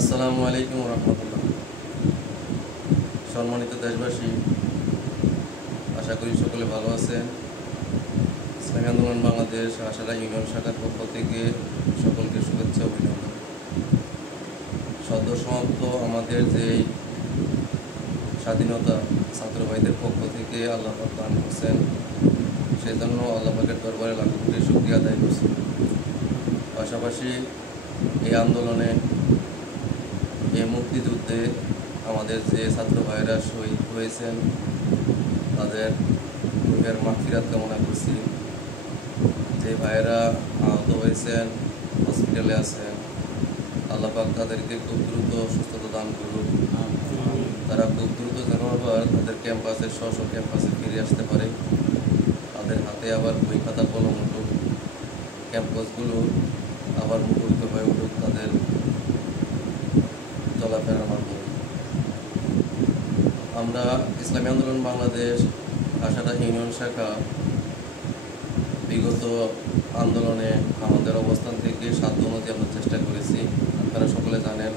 আসসালামু আলাইকুম রহমতুল্লাহ। সম্মানিত দেশবাসী, আশা করি সকলে ভালো আছেন। ইসলামী আন্দোলন বাংলাদেশ আশারা ইউনিয়ন শাখার পক্ষ থেকে সকলকে শুভেচ্ছা অভিনন্দন। সদ্য সমাপ্ত আমাদের যে স্বাধীনতা ছাত্র ভাইদের পক্ষ থেকে আল্লাহ পাক দান করছেন, সেজন্য আল্লাহ পাকের দরবারে লাখ কোটি শুকরিয়া আদায় করছি। পাশাপাশি এই আন্দোলনে, এই মুক্তিযুদ্ধে আমাদের যে ছাত্র ভাইয়েরা শহীদ হয়েছেন তাদের রুহের মাগফিরাত কামনা করছি। যে ভাইয়েরা আহত হয়েছেন, হসপিটালে আছেন, আল্লাহ পাক তাদেরকে খুব দ্রুত সুস্থতা দান করুক। তারা খুব দ্রুত যেন আবার তাদের ক্যাম্পাসে স্ব ক্যাম্পাসে ফিরে আসতে পারে, তাদের হাতে আবার বই খাতা কলম উঠুক, ক্যাম্পাসগুলো আবার মুখরিত হয়ে উঠুক তাদের চলাফেরার মাধ্যমে। আমরা ইসলামী আন্দোলন বাংলাদেশ আশারা ইউনিয়ন শাখা বিগত আন্দোলনে আমাদের অবস্থান থেকে সাধ্য অনুযায়ী আমরা চেষ্টা করেছি। আপনারা সকলে জানেন,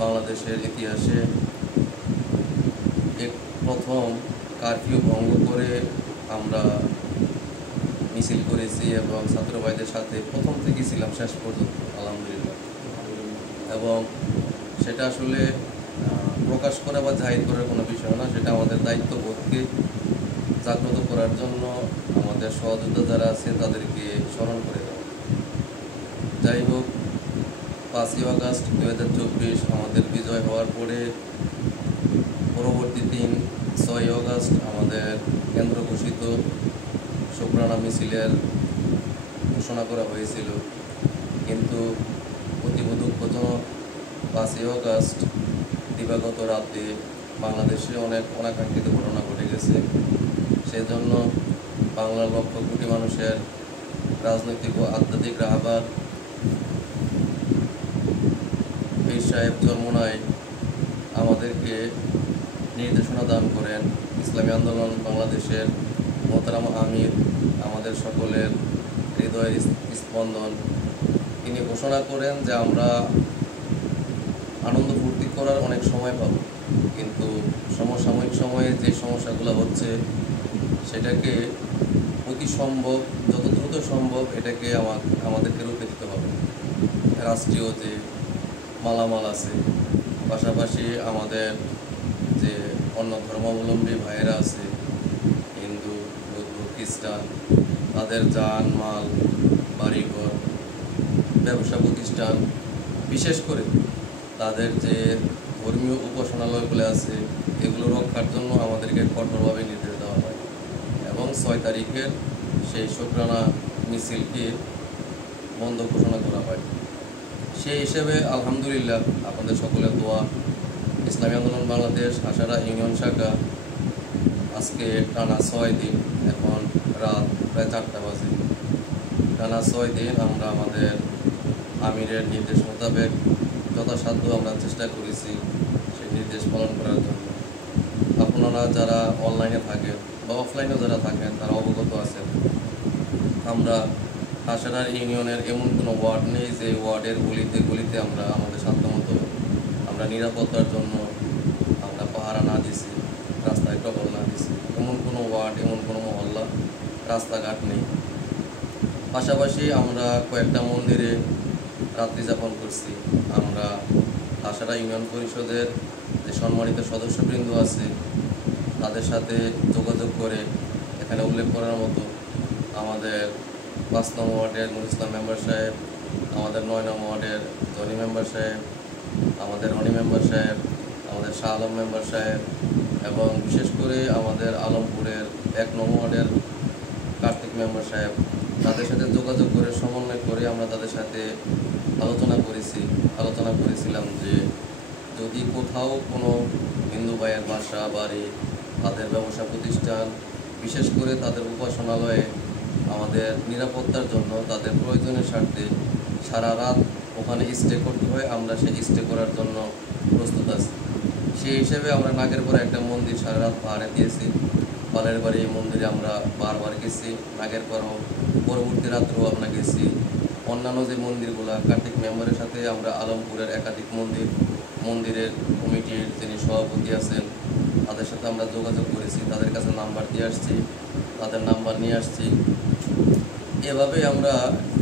বাংলাদেশের ইতিহাসে প্রথম কারফিউ ভঙ্গ করে আমরা মিছিল করেছি এবং ছাত্র ভাইদের সাথে প্রথম থেকে ছিলাম শেষ পর্যন্ত, আলহামদুলিল্লাহ। এবং সেটা আসলে প্রকাশ করা বা জাহির করার কোনো বিষয় না, সেটা আমাদের দায়িত্ববোধকে জাগ্রত করার জন্য আমাদের সহযোদ্ধা যারা আছে তাদেরকে স্মরণ করে দেওয়া। যাই হোক, 5ই আগস্ট 2024 আমাদের বিজয় হওয়ার পরে পরবর্তী দিন 6ই আগস্ট আমাদের কেন্দ্র ঘোষিত শুকরানা মিছিলের ঘোষণা করা হয়েছিল। কিন্তু অতীব দুঃখজনক 5ই আগস্ট দিবাগত রাতে বাংলাদেশে অনেক অনাকাঙ্ক্ষিত ঘটনা ঘটে গেছে। সেজন্য বাংলার লক্ষ কোটি মানুষের রাজনৈতিক ও আধ্যাত্মিক রাহবার পীর সাহেব চরমোনাই আমাদেরকে নির্দেশনা দান করেন। ইসলামী আন্দোলন বাংলাদেশের মোহতারাম আমির, আমাদের সকলের হৃদয়ের স্পন্দন, তিনি ঘোষণা করেন যে আমরা আনন্দ ফুর্তি করার অনেক সময় পাব, কিন্তু সমসাময়িক সময়ে যে সমস্যাগুলো হচ্ছে সেটাকে অতি সম্ভব, যত দ্রুত সম্ভব এটাকে আমাদেরকে রুখে দিতে হবে। রাষ্ট্রীয় যে মালামাল আছে, পাশাপাশি আমাদের যে অন্য ধর্মাবলম্বী ভাইয়েরা আছে, হিন্দু, বৌদ্ধ, খ্রিস্টান, তাদের যানমাল, বাড়িঘর, ব্যবসা প্রতিষ্ঠান, বিশেষ করে তাদের যে ধর্মীয় উপাসনালয়গুলো আছে এগুলো রক্ষার জন্য আমাদেরকে কঠোরভাবে নির্দেশ দেওয়া হয় এবং 6 তারিখের সেই শুকরানা মিছিলকে বন্ধ ঘোষণা করা হয়। সেই হিসেবে আলহামদুলিল্লাহ আপনাদের সকলের দোয়া, ইসলামী আন্দোলন বাংলাদেশ আশারা ইউনিয়ন শাখা আজকে টানা 6 দিন, এখন রাত প্রায় 4টা বাজে, টানা 6 দিন আমরা আমাদের আমিরের নির্দেশ মোতাবেক যথাসাধ্য আমরা চেষ্টা করেছি সেই নির্দেশ পালন করার জন্য। আপনারা যারা অনলাইনে থাকেন বা অফলাইনে যারা থাকেন তারা অবগত আছেন, আমরা আশারার ইউনিয়নের এমন কোনো ওয়ার্ড নেই যে ওয়ার্ডের গলিতে গলিতে আমরা আমাদের সাধ্যমতো আমরা নিরাপত্তার জন্য আমরা পাহারা না দিছি, রাস্তায় টহল না দিছি। এমন কোনো ওয়ার্ড, এমন কোনো মহল্লা, রাস্তাঘাট নেই। পাশাপাশি আমরা কয়েকটা মন্দিরে রাত্রি যাপন করছি। আমরা আশারা ইউনিয়ন পরিষদের যে সম্মানিত সদস্যবৃন্দ আছে তাদের সাথে যোগাযোগ করে, এখানে উল্লেখ করার মতো আমাদের 5 নং ওয়ার্ডের নুর ইসলাম মেম্বার সাহেব, আমাদের 9 নং ওয়ার্ডের জনি মেম্বার সাহেব, আমাদের রনি মেম্বার সাহেব, আমাদের শাহ আলম মেম্বার সাহেব এবং বিশেষ করে আমাদের আলমপুরের 1 নং ওয়ার্ডের কার্তিক মেম্বার সাহেব, তাদের সাথে যোগাযোগ করে সমন্বয় করে আমরা তাদের সাথে আলোচনা করেছিলাম যে যদি কোথাও কোনো হিন্দু ভাইয়ের বাসা, বাড়ি, তাদের ব্যবসা প্রতিষ্ঠান, বিশেষ করে তাদের উপাসনালয়ে আমাদের নিরাপত্তার জন্য তাদের প্রয়োজনের স্বার্থে সারা রাত ওখানে স্টে করতে হয়, আমরা সেই স্টে করার জন্য প্রস্তুত আছি। সেই হিসেবে আমরা নাগের পরে একটা মন্দির সারা রাত পাহাড়ে দিয়েছি। পালের বাড়ি এই মন্দিরে আমরা বারবার গেছি, নাগের পরও পরবর্তী রাত্রেও আমরা গেছি। অন্যান্য যে মন্দিরগুলো কার্তিক মেম্বারের সাথে আমরা আলমপুরের একাধিক মন্দিরের কমিটির যিনি সভাপতি আছেন তাদের সাথে আমরা যোগাযোগ করেছি, তাদের কাছে নাম্বার দিয়ে আসছি, তাদের নাম্বার নিয়ে আসছি। এভাবেই আমরা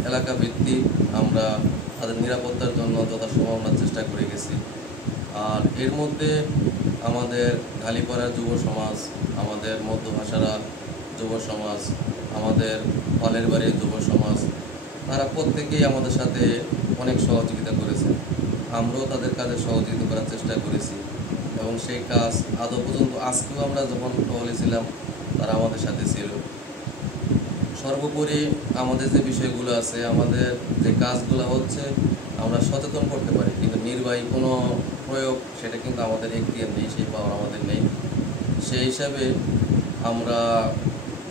এলাকা ভিত্তিক আমরা তাদের নিরাপত্তার জন্য যথাসম্ভব আমরা চেষ্টা করে গেছি। আর এর মধ্যে আমাদের ঢালিপাড়ার যুব সমাজ, আমাদের মধ্যভাষারা যুব সমাজ, আমাদের পালের বাড়ির যুব সমাজ, তারা প্রত্যেকেই আমাদের সাথে অনেক সহযোগিতা করেছে। আমরাও তাদের কাজে সহযোগিতা করার চেষ্টা করেছি এবং সেই কাজ আদৌ পর্যন্ত আজকেও আমরা যখন টহলে ছিলাম তারা আমাদের সাথে ছিল। সর্বোপরি আমাদের যে বিষয়গুলো আছে, আমাদের যে কাজগুলো হচ্ছে আমরা সচেতন করতে পারি, কিন্তু নির্বাহী কোনো প্রয়োগ সেটা কিন্তু আমাদের এখতিয়ার নেই, সেই পাওয়ার আমাদের নেই। সেই হিসাবে আমরা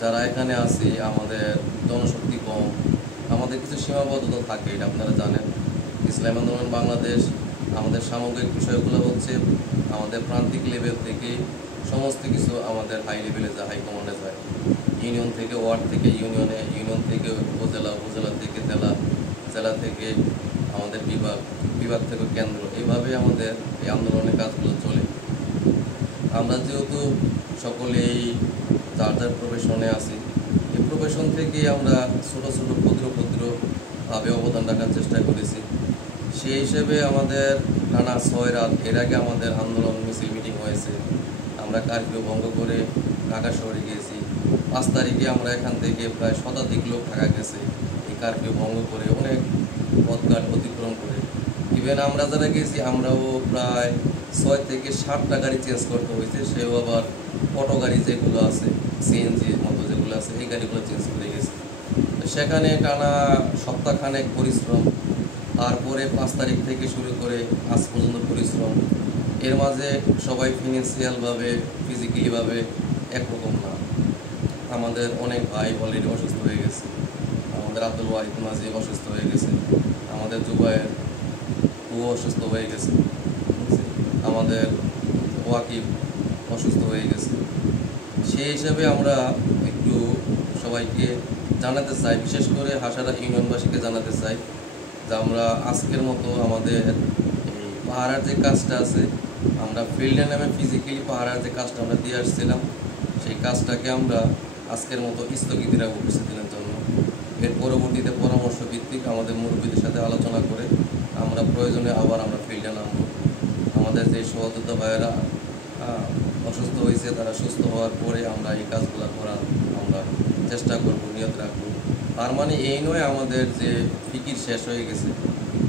যারা এখানে আছি, আমাদের জনশক্তি কম, আমাদের কিছু সীমাবদ্ধতা থাকে, এটা আপনারা জানেন। ইসলামী আন্দোলন বাংলাদেশ আমাদের সামগ্রিক বিষয়গুলো হচ্ছে আমাদের প্রান্তিক লেভেল থেকে সমস্ত কিছু আমাদের হাই লেভেলে যায়, হাইকমান্ডে যায়। ইউনিয়ন থেকে ওয়ার্ড থেকে ইউনিয়নে, ইউনিয়ন থেকে উপজেলা, উপজেলা থেকে জেলা, জেলা থেকে আমাদের বিভাগ, বিভাগ থেকে কেন্দ্র, এইভাবে আমাদের এই আন্দোলনের কাজগুলো চলে। আমরা যেহেতু সকলেই যার যার প্রফেশনে আছি, এই প্রফেশন থেকে আমরা ছোটো ছোটো ক্ষুদ্রভাবে অবদান রাখার চেষ্টা করেছি। সেই হিসেবে আমাদের টানা 6 রাত এর আগে আমাদের আন্দোলন মিছিল মিটিং হয়েছে। আমরা কারফিউ ভঙ্গ করে ঢাকা শহরে গিয়েছি। 5 তারিখে আমরা এখান থেকে প্রায় শতাধিক লোক ঢাকা গেছে এই কারফিউ ভঙ্গ করে, অনেক পথঘাট অতিক্রম করে। ইভেন আমরা যারা গেছি আমরাও প্রায় 6 থেকে 7টা গাড়ি চেঞ্জ করতে হয়েছে। সেও আবার অটো গাড়ি যেগুলো আছে, সিএনজির মতো যেগুলো আছে, এই গাড়িগুলো চেঞ্জ করে গেছে। সেখানে টানা সপ্তাহখানেক পরিশ্রম, তারপরে 5 তারিখ থেকে শুরু করে আজ পর্যন্ত পরিশ্রম। এর মাঝে সবাই ফিনান্সিয়ালভাবে, ফিজিক্যালিভাবে একরকম না। আমাদের অনেক ভাই অলরেডি অসুস্থ হয়ে গেছে। আমাদের আব্দুল ওয়াহিদ মাঝি অসুস্থ হয়ে গেছে, আমাদের জুবায়ের ও অসুস্থ হয়ে গেছে, আমাদের ওয়াকিব অসুস্থ হয়ে গেছে। সেই হিসাবে আমরা একটু সবাইকে জানাতে চাই, বিশেষ করে হাসারা ইউনিয়নবাসীকে জানাতে চাই যে আমরা আজকের মতো আমাদের এই পাহারার যে কাজটা আছে, আমরা ফিল্ডে নামে ফিজিক্যালি পাহারার যে কাজটা আমরা দিয়ে আসছিলাম, সেই কাজটাকে আমরা আজকের মতো স্থগিত রাখবো কিছুদিনের জন্য। এর পরবর্তীতে পরামর্শ ভিত্তিক আমাদের মুরব্বীদের সাথে আলোচনা করে আমরা প্রয়োজনে আবার আমরা ফিল্ডে নামবো। আমাদের যে সহযোদ্ধা ভাইয়েরা অসুস্থ হয়েছে, তারা সুস্থ হওয়ার পরে আমরা এই কাজগুলো করার আমরা চেষ্টা করব, নিয়ত রাখবো। তার মানে এই নয় আমাদের যে ফিকির শেষ হয়ে গেছে,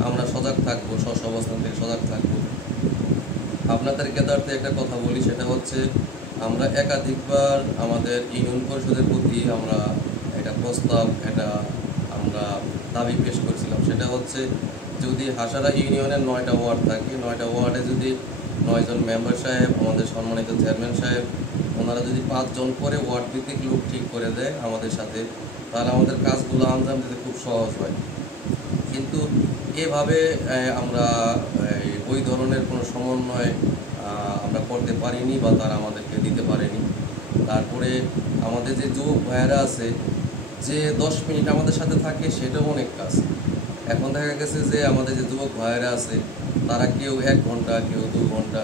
আমরা সজাগ থাকবো, অবস্থান থেকে সজাগ থাকবো। আপনাদের জ্ঞাতার্থে একটা কথা বলি, সেটা হচ্ছে আমরা একাধিকবার আমাদের ইউনিয়ন পরিষদের প্রতি আমরা একটা প্রস্তাব, এটা আমরা দাবি পেশ করেছিলাম। সেটা হচ্ছে যদি হাসারা ইউনিয়নের 9টা ওয়ার্ড থাকে, 9টা ওয়ার্ডে যদি 9 জন মেম্বার সাহেব, আমাদের সম্মানিত চেয়ারম্যান সাহেব, ওনারা যদি 5 জন করে ওয়ার্ড ভিত্তিক লোক ঠিক করে দেয় আমাদের সাথে, তাহলে আমাদের কাজগুলো আঞ্জাম দিতে খুব সহজ হয়। কিন্তু এভাবে আমরা ওই ধরনের কোনো সমন্বয় আমরা করতে পারিনি বা তারা আমাদেরকে দিতে পারেনি। তারপরে আমাদের যে যুবক ভাইয়েরা আছে, যে 10 মিনিট আমাদের সাথে থাকে সেটাও অনেক কাজ। এখন দেখা গেছে যে আমাদের যে যুবক ভাইয়েরা আছে তারা কেউ 1 ঘন্টা, কেউ 2 ঘন্টা,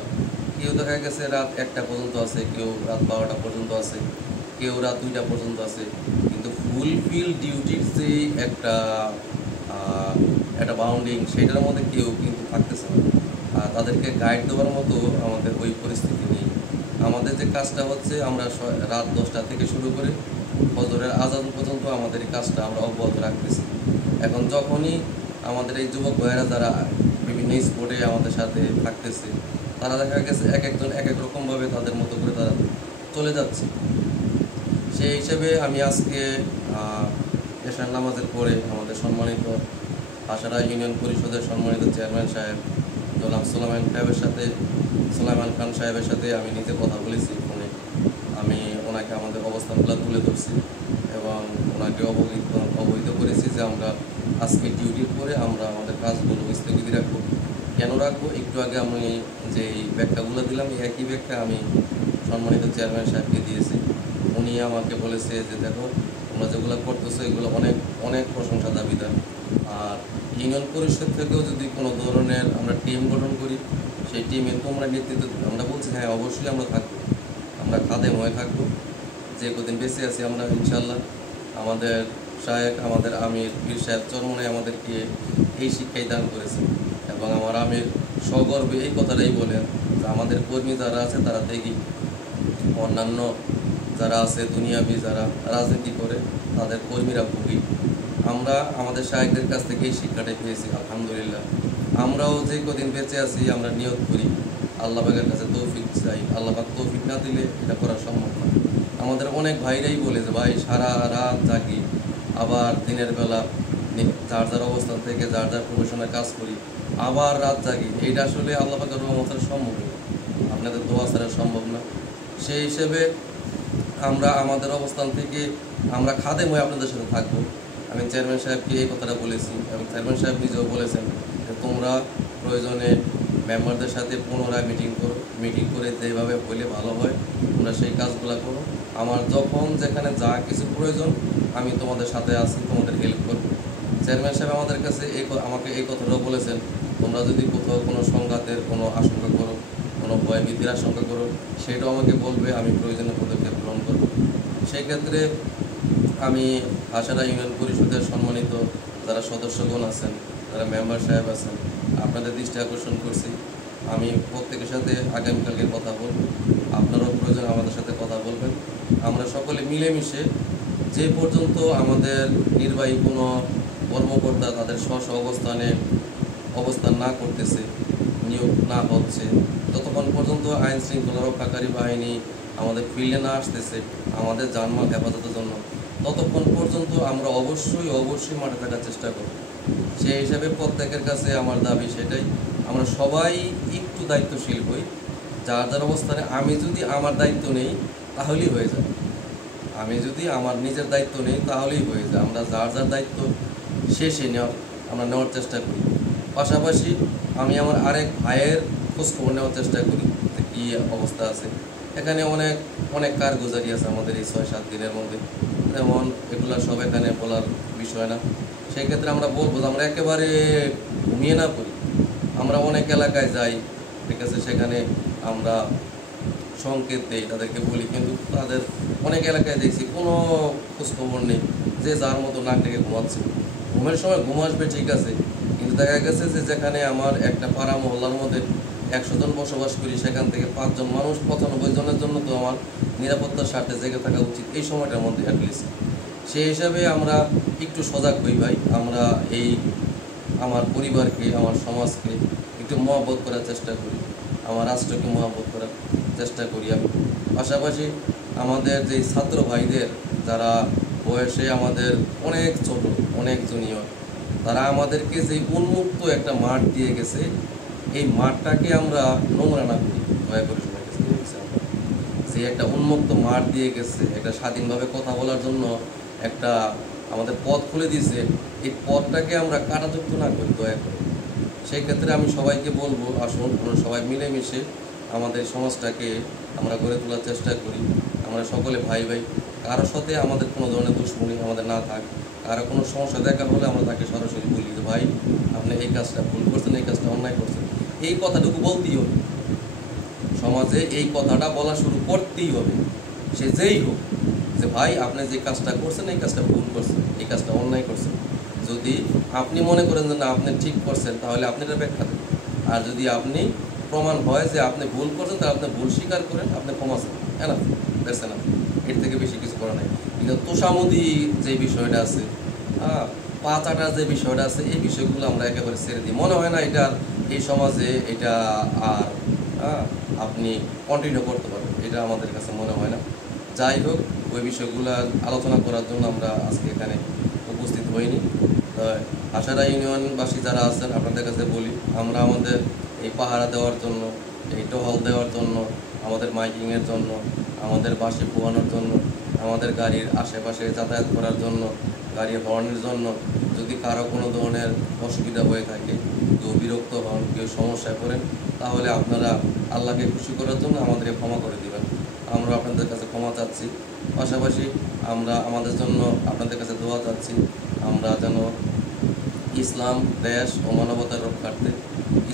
কেউ দেখা গেছে রাত 1টা পর্যন্ত আছে, কেউ রাত 12টা পর্যন্ত আছে, কেউ রাত 2টা পর্যন্ত আছে। কিন্তু ফুলফিল ডিউটির যে একটা বাউন্ডিং, সেটার মধ্যে কেউ কিন্তু থাকতেছে না। তাদেরকে গাইড দেওয়ার মতো আমাদের ওই পরিস্থিতি নেই। আমাদের যে কাজটা হচ্ছে, আমরা রাত 10টা থেকে শুরু করে ফজরের আজান পর্যন্ত আমাদের এই কাজটা আমরা অব্যাহত রাখতেছি। এখন যখনই আমাদের এই যুবক ভাইয়েরা যারা বিভিন্ন স্পোর্টে আমাদের সাথে থাকতেছে, তারা দেখা গেছে এক একজন এক এক রকমভাবে তাদের মতো করে তারা চলে যাচ্ছে। সেই হিসেবে আমি আজকে এশার নামাজের পরে আমাদের সম্মানিত হাসারা ইউনিয়ন পরিষদের সম্মানিত চেয়ারম্যান সাহেব জনাব সুলাইমান খান সাহেবের সাথে আমি নিজে কথা বলেছি ফোনে। আমি ওনাকে আমাদের অবস্থানগুলো তুলে ধরছি এবং ওনাকে অবহিত করেছি যে আমরা আজকে ডিউটির পরে আমরা আমাদের কাজগুলো স্থগিত রাখবো। কেন রাখবো, একটু আগে আমি যেই ব্যাখ্যাগুলো দিলাম, এই একই ব্যাখ্যা আমি সম্মানিত চেয়ারম্যান সাহেবকে দিয়েছি। উনি আমাকে বলেছে যে দেখো, তোমরা যেগুলো করতেছো এগুলো অনেক অনেক প্রশংসা দাবিদার। আর ইউনিয়ন পরিষদ থেকেও যদি কোনো ধরনের আমরা টিম গঠন করি, সেই টিমে তোমরা নেতৃত্ব দেবে। আমরা বলছি হ্যাঁ অবশ্যই আমরা থাকবো, আমরা খাদেম হয়ে থাকবো। যে কদিন বেঁচে আছি আমরা ইনশাল্লাহ আমাদের শায়েখ, আমাদের আমির পীর সাহেব চরমনাই আমাদেরকে এই শিক্ষাই দান করেছে। এবং আমার আমির সগর্বে এই কথাটাই বলেন যে আমাদের কর্মী যারা আছে তারা দেখি অন্যান্য যারা আছে দুনিয়াবি যারা রাজনীতি করে তাদের কর্মীরা ভুগি। আমরা আমাদের শায়েখদের কাছ থেকে এই শিক্ষাটাই পেয়েছি আলহামদুলিল্লাহ। আমরাও যে কদিন বেঁচে আছি আমরা নিয়ত করি আল্লাহ পাকের কাছে তৌফিক চাই, আল্লাহ পাক তৌফিক না দিলে এটা করা সম্ভব না। আমাদের অনেক ভাইরাই বলে যে ভাই সারা রাত জাগি, আবার দিনের বেলা যার যার অবস্থান থেকে যার যার প্রফেশনে কাজ করি, আবার রাত জাগি। এইটা আসলে আল্লাহ পাকের রহমতের সম্ভব না, আপনাদের দোয়া ছাড়া সম্ভব না। সেই হিসেবে আমরা আমাদের অবস্থান থেকে আমরা খাদেম হয়ে আপনাদের সাথে থাকবো। আমি চেয়ারম্যান সাহেবকে এই কথাটা বলেছি এবং চেয়ারম্যান সাহেব নিজেও বলেছেন যে তোমরা প্রয়োজনে মেম্বারদের সাথে পুনরায় মিটিং করে যেভাবে হইলে ভালো হয় তোমরা সেই কাজগুলো করো। আমার যখন যেখানে যা কিছু প্রয়োজন আমি তোমাদের সাথে আছি, তোমাদের হেল্প করবো। চেয়ারম্যান সাহেব আমাদের কাছে আমাকে এই কথাটাও বলেছেন, তোমরা যদি কোথাও কোনো সংঘাতের কোনো আশঙ্কা করো, কোনো ভয় ভীতির আশঙ্কা করো, সেটাও আমাকে বলবে, আমি প্রয়োজনীয় পদক্ষেপ গ্রহণ করবো। সেই ক্ষেত্রে আমি হাসারা ইউনিয়ন পরিষদের সম্মানিত যারা সদস্যগণ আছেন, যারা মেম্বার সাহেব আছেন, আপনাদের দৃষ্টি আকর্ষণ করছি। আমি প্রত্যেকের সাথে আগামীকালকে কথা বলবো, আপনারাও প্রয়োজন আমাদের সাথে কথা বলবেন। আমরা সকলে মিলেমিশে যে পর্যন্ত আমাদের নির্বাহী কোনো কর্মকর্তা তাদের স্ব অবস্থান না করতেছে, নিয়োগ না হচ্ছে, ততক্ষণ পর্যন্ত আইন শৃঙ্খলা রক্ষাকারী বাহিনী আমাদের ফিল্ডে না আসতেছে আমাদের জানমাল হেফাজতের জন্য, ততক্ষণ পর্যন্ত আমরা অবশ্যই মাঠে থাকার চেষ্টা করব। সেই হিসাবে প্রত্যেকের কাছে আমার দাবি সেটাই, আমরা সবাই একটু দায়িত্বশীল হই। যার যার অবস্থানে আমি যদি আমার দায়িত্ব নেই তাহলেই হয়ে যায়, আমি যদি আমার নিজের দায়িত্ব নেই তাহলেই হয়ে যায়। আমরা যার যার দায়িত্ব শেষে আমরা নেওয়ার চেষ্টা করি। পাশাপাশি আমি আমার আরেক ভাইয়ের খোঁজখবর নেওয়ার চেষ্টা করি যে কী অবস্থা আছে। এখানে অনেক কারগুজারি আছে আমাদের এই 6-7 দিনের মধ্যে, যেমন এগুলো সব এখানে বলার বিষয় না। সেই ক্ষেত্রে আমরা বলবো যে আমরা একেবারে ঘুমিয়ে না পড়ি, আমরা অনেক এলাকায় যাই, ঠিক আছে, সেখানে আমরা সংকেত দেই, তাদেরকে বলি, কিন্তু তাদের অনেক এলাকায় দেখছি কোনো খোঁজখবর নেই, যে যার মতো নাক ডেকে ঘুমাচ্ছে। ঘুমের সময় ঘুম আসবে ঠিক আছে, কিন্তু দেখা গেছে যে যেখানে আমার একটা পাড়া মহল্লার মধ্যে 100 জন বসবাস করি, সেখান থেকে 5 জন মানুষ 95 জনের জন্য তো আমার নিরাপত্তার স্বার্থে জেগে থাকা উচিত এই সময়টার মধ্যে অ্যাটলিস্ট। সেই হিসাবে আমরা একটু সজাগ হই ভাই, আমরা আমার পরিবারকে, আমার সমাজকে একটু মহব্বত করার চেষ্টা করি, আমার রাষ্ট্রকে মহব্বত করার চেষ্টা করি আমি। পাশাপাশি আমাদের যে ছাত্র ভাইদের যারা বয়সে আমাদের অনেক ছোট, অনেক জুনিয়র, তারা আমাদেরকে যে উন্মুক্ত একটা মাঠ দিয়ে গেছে, এই মাঠটাকে আমরা নোংরা না করি দয়া করে সবাই কাছে বলছি। আমরা যে একটা উন্মুক্ত মাঠ দিয়ে গেছে, একটা স্বাধীনভাবে কথা বলার জন্য একটা আমাদের পথ খুলে দিয়েছে, এই পথটাকে আমরা কাটাযুক্ত না করি দয়া করে। সেই ক্ষেত্রে আমি সবাইকে বলবো, আসুন আমরা সবাই মিলেমিশে আমাদের সমাজটাকে আমরা গড়ে তোলার চেষ্টা করি। আমরা সকলে ভাই ভাই, কারোর সাথে আমাদের কোনো ধরনের দুশ্মনী আমাদের না থাক। কারো কোনো সমস্যা দেখা হলে আমরা তাকে সরাসরি বলি যে ভাই আপনি এই কাজটা ভুল করছেন, এই কাজটা অন্যায় করছেন, এই কথাটুকু বলতেই হবে। সমাজে এই কথাটা বলা শুরু করতেই হবে, সে যেই হোক, যে ভাই আপনি যে কাজটা করছেন এই কাজটা ভুল করছেন, এই কাজটা অন্যায় করছেন। যদি আপনি মনে করেন যে না আপনি ঠিক করছেন, তাহলে আপনি এটা ব্যাখ্যা দেন। আর যদি আপনি প্রমাণ হয় যে আপনি ভুল করছেন, তাহলে আপনি ভুল স্বীকার করেন, আপনি ক্ষমা চান, এনাফ, দ্যাটস এনাফ। এর থেকে বেশি কিছু করা নাই। কিন্তু তোষামোদি যে বিষয়টা আছে, পা চাটার যে বিষয়টা আছে, এই বিষয়গুলো আমরা একেবারে ছেড়ে দিই। মনে হয় না এটা এই সমাজে এটা আর আপনি কন্টিনিউ করতে পারবেন, এটা আমাদের কাছে মনে হয় না। যাই হোক, ওই বিষয়গুলো আলোচনা করার জন্য আমরা আজকে এখানে উপস্থিত হইনি। হাসারা ইউনিয়নবাসী যারা আছেন আপনাদের কাছে বলি, আমরা আমাদের এই পাহারা দেওয়ার জন্য, এই টহল দেওয়ার জন্য, আমাদের মাইকিংয়ের জন্য, আমাদের বাসে পোয়ানোর জন্য, আমাদের গাড়ির আশেপাশে যাতায়াত করার জন্য, গাড়ির হর্নের জন্য যদি কারো কোনো ধরনের অসুবিধা হয়ে থাকে, কেউ বিরক্ত হন, কেউ সমস্যায় পড়েন, তাহলে আপনারা আল্লাহকে খুশি করার জন্য আমাদেরকে ক্ষমা করে দেবেন। আমরা আপনাদের কাছে ক্ষমা চাচ্ছি। পাশাপাশি আমরা আমাদের জন্য আপনাদের কাছে দোয়া চাচ্ছি, আমরা যেন ইসলাম দেশ ও মানবতার রক্ষার্থে,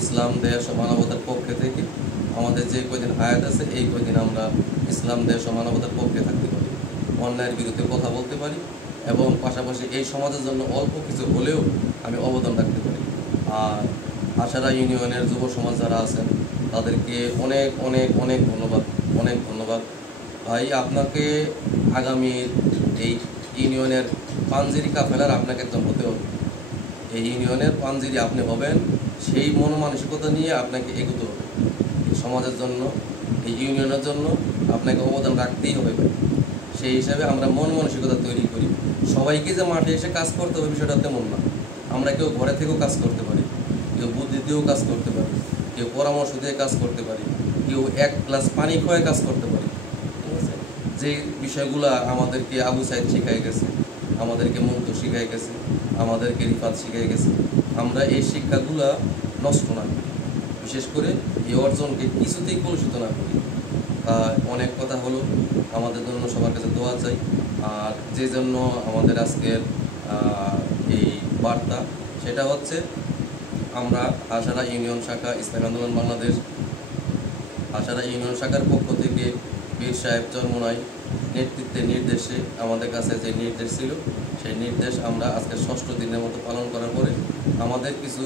ইসলাম দেশ ও মানবতার পক্ষে থেকে আমাদের যে কয়দিন হায়াত আছে এই কয়দিন আমরা ইসলাম দেশ ও মানবতার পক্ষে থাকতে পারি, অন্যায়ের বিরুদ্ধে কথা বলতে পারি এবং পাশাপাশি এই সমাজের জন্য অল্প কিছু হলেও আমি অবদান রাখতে পারি। আর আশারা ইউনিয়নের যুব সমাজ যারা আছেন তাদেরকে অনেক অনেক অনেক ধন্যবাদ, অনেক ধন্যবাদ ভাই। আপনাকে আগামী এই ইউনিয়নের পাঞ্জিরি কাফেলার আপনাকে একজন হতে হবে। এই ইউনিয়নের পাঞ্জিরি আপনি হবেন, সেই মন মানসিকতা নিয়ে আপনাকে এগোতে হবে। এই সমাজের জন্য, এই ইউনিয়নের জন্য আপনাকে অবদান রাখতেই হবে। সেই হিসাবে আমরা মন মানসিকতা তৈরি করি। সবাইকে যে মাঠে এসে কাজ করতে হবে বিষয়টা তেমন না। আমরা কেউ ঘরে থেকেও কাজ করতে পারি, কেউ বুদ্ধি দিয়েও কাজ করতে পারি, কেউ পরামর্শ দিয়ে কাজ করতে পারি, কেউ এক গ্লাস পানি খোয়ে কাজ করতে পারি। ঠিক আছে, যে বিষয়গুলো আমাদেরকে আবু সাইদ শিখাই গেছে, আমাদেরকে মন্ত শিখাই গেছে, আমাদেরকে রিফাত শিখাই গেছে, আমরা এই শিক্ষাগুলা নষ্ট না করি, বিশেষ করে এই অর্জনকে কিছুতেই কলুষিত না করি। অনেক কথা হলো, আমাদের জন্য সবার কাছে দোয়া চাই। আর যে জন্য আমাদের আজকের এই বার্তা, সেটা হচ্ছে আমরা আশারা ইউনিয়ন শাখা ইসলামী আন্দোলন বাংলাদেশ আশারা ইউনিয়ন শাখার পক্ষ থেকে পীর সাহেব চরমোনাই নেতৃত্বে নির্দেশে আমাদের কাছে যে নির্দেশ ছিল, সেই নির্দেশ আমরা আজকে 6ষ্ঠ দিনের মতো পালন করার পরে আমাদের কিছু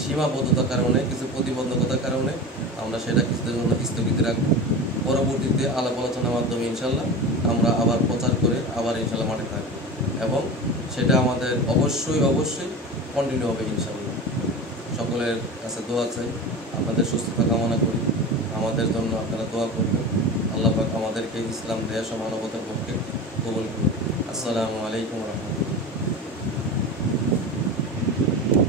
সীমাবদ্ধতার কারণে, কিছু প্রতিবন্ধকতার কারণে আমরা সেটা কিছুদিনের জন্য স্থগিত রাখব। পরবর্তীতে আলাপ আলোচনার মাধ্যমে ইনশাল্লাহ আমরা আবার প্রচার করে আবার ইনশাল্লাহ মাঠে থাকব এবং সেটা আমাদের অবশ্যই অবশ্যই কন্টিনিউ হবে ইনশাল্লাহ। সকলের কাছে দোয়া চাই, আপনাদের সুস্থতা কামনা করি, আমাদের জন্য আপনারা দোয়া করবেন। আল্লাহ পাক আমাদেরকে ইসলাম দেশ ও মানবতার পক্ষে কবুল করুন। আসসালামু আলাইকুম ওয়া রাহমাতুল্লাহ।